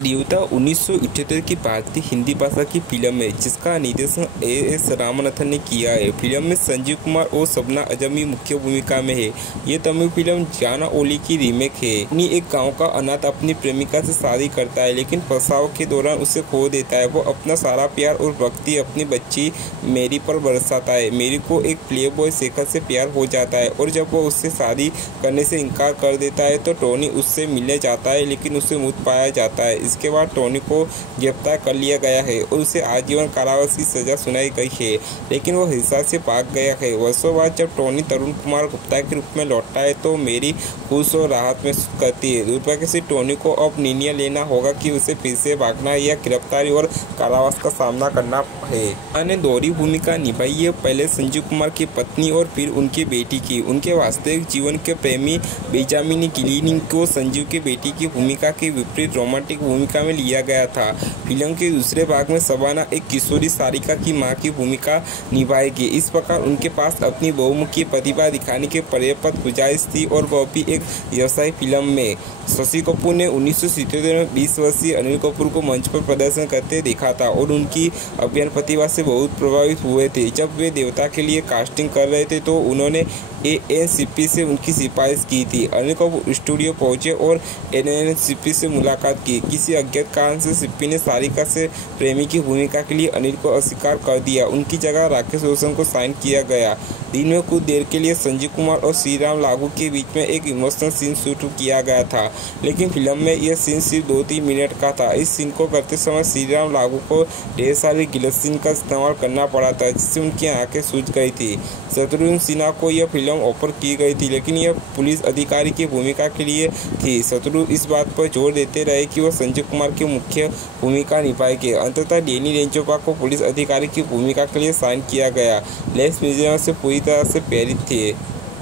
देवता 1978 की भारतीय हिंदी भाषा की फिल्म है जिसका निर्देशन एस रामनाथन ने किया है। फिल्म में संजीव कुमार और शबना आजमी मुख्य भूमिका में है। ये तमिल फिल्म जाना ओली की रीमेक है। अपनी एक गांव का अनाथ अपनी प्रेमिका से शादी करता है, लेकिन प्रसव के दौरान उसे खो देता है। वो अपना सारा प्यार और भक्ति अपनी बच्ची मेरी पर बरसाता है। मेरी को एक प्लेबॉय शेखर से प्यार हो जाता है और जब वो उससे शादी करने से इनकार कर देता है तो टोनी उससे मिलने जाता है, लेकिन उसे मृत पाया जाता है। इसके बाद टोनी को गिरफ्तार कर लिया गया है और उसे आजीवन कारावास की सजा सुनाई गई है, लेकिन वो हिस्सा से भाग गया है। वर्षों बाद जब टोनी तरुण कुमार गुप्ता के रूप में लौटता है तो मेरी खुश और राहत महसूस करती है। दुर्भाग्य से टोनी को अब निर्णय लेना होगा कि उसे फिर से भागना या गिरफ्तारी और कारावास का सामना करना है। मैंने दोहरी भूमिका निभाई है, पहले संजीव कुमार की पत्नी और फिर उनकी बेटी की। उनके वास्तविक जीवन के प्रेमी बेंजामिन गिलीनी को संजीव की बेटी की भूमिका के विपरीत रोमांटिक भूमिका में लिया गया था। फिल्म के दूसरे भाग में शबाना एक किशोरी सारिका की मां की भूमिका निभाएगी। इस प्रकार उनके पास अपनी बहुमुखी प्रतिभा दिखाने की पर्याप्त गुंजाइश थी और वह भी एक व्यवसायिक फिल्म में। शशि कपूर ने 1977 में 20 वर्षीय अनिल कपूर को मंच पर प्रदर्शन करते देखा था और उनकी अभिनय प्रतिभा से बहुत प्रभावित हुए थे। जब वे देवता के लिए कास्टिंग कर रहे थे तो उन्होंने एएनसीपी से उनकी सिफारिश की थी। अनिल कपूर स्टूडियो पहुंचे और एएनसीपी से मुलाकात की। किसी अज्ञात कारण से सिप्पी ने सारिका से प्रेमी की भूमिका के लिए अनिल को अस्वीकार कर दिया। उनकी जगह राकेश रोशन को साइन किया गया। दिन में कुछ देर के लिए संजीव कुमार और श्रीराम लागू के बीच में एक इमोशनल सीन शूट किया गया था, लेकिन फिल्म में यह सीन सिर्फ 2-3 मिनट का था। इस सीन को करते समय श्रीराम लागू को ढेर सारी गिलोसिन का इस्तेमाल करना पड़ा था, जिससे उनकी आंखें सूज गई थी। शत्रुघ्न सिन्हा को यह फिल्म ऑफर की गई थी, लेकिन यह पुलिस अधिकारी की भूमिका के लिए थी। शत्रुघ्न इस बात पर जोर देते रहे कि वह संजीव कुमार की मुख्य भूमिका निभाएंगे। अंततः डैनी रेंजोपा को पुलिस अधिकारी की भूमिका के लिए साइन किया गया। लेस मिर्जा से पूरी तरह से प्रेरित थे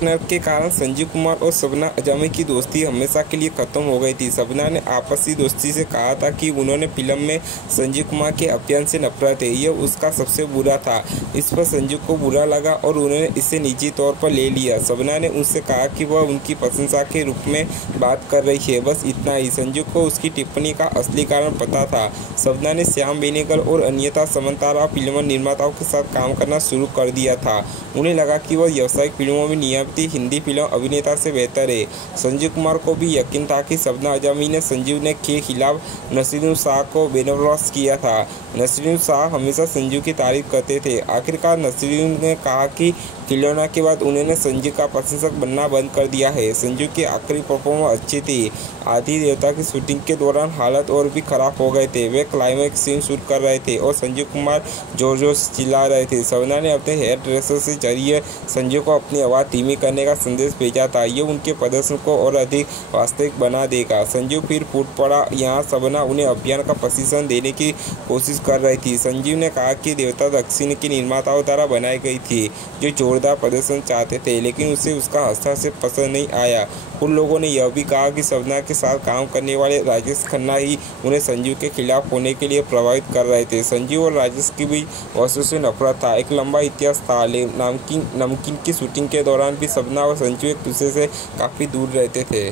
के कारण संजीव कुमार और शबना आजमी की दोस्ती हमेशा के लिए खत्म हो गई थी। शबना ने आपसी दोस्ती से कहा था कि उन्होंने फिल्म में संजीव कुमार के अभिनय से नफरत है, यह उसका सबसे बुरा था। इस पर संजीव को बुरा लगा और उन्होंने इसे निजी तौर पर ले लिया। शबना ने उनसे कहा कि वह उनकी प्रशंसा के रूप में बात कर रही है, बस इतना ही। संजीव को उसकी टिप्पणी का असली कारण पता था। शबना ने श्याम बेनेगल और अन्यथा समंतारा फिल्म निर्माताओं के साथ काम करना शुरू कर दिया था। उन्हें लगा कि वह व्यावसायिक फिल्मों में नियमित हिंदी फिल्म अभिनेता से बेहतर है। संजीव कुमार को भी यकीन था कि शबना आजमी ने संजीव ने के खिलाफ नसीरुद्दीन शाह को बेनवास किया था। नसीरुद्दीन शाह हमेशा संजीव की तारीफ करते थे। आखिरकार नसीरुद्दीन ने कहा कि खिलौना के बाद उन्होंने संजीव का प्रशंसक बनना बंद कर दिया है। संजीव की आखिरी परफॉर्मेंस अच्छी थी। आदि देवता की शूटिंग के दौरान हालत और भी खराब हो गए थे। वे क्लाइमैक्स सीन शूट कर रहे थे और संजीव कुमार जोर जोर से चिल्ला रहे थे। शबना ने अपने हेयर ड्रेसर से जरिए संजीव को अपनी आवाज़ धीमी करने का संदेश भेजा था। ये उनके प्रदर्शन को और अधिक वास्तविक बना देगा। संजीव फिर फूट पड़ा। यहाँ शबना उन्हें अभियान का प्रशिक्षण देने की कोशिश कर रही थी। संजीव ने कहा कि देवता दक्षिण के निर्माताओं द्वारा बनाई गई थी, जो जोरदार प्रदर्शन चाहते थे, लेकिन उसे उसका हस्तक्षेप पसंद नहीं आया। उन लोगों ने यह भी कहा कि शबना के साथ काम करने वाले राजेश खन्ना ही उन्हें संजीव के खिलाफ होने के लिए प्रभावित कर रहे थे। संजीव और राजेश की भी वर्षों से नफरत था। एक लंबा इतिहास था। नमकीन की शूटिंग के दौरान भी शबना और संजीव एक दूसरे से काफ़ी दूर रहते थे।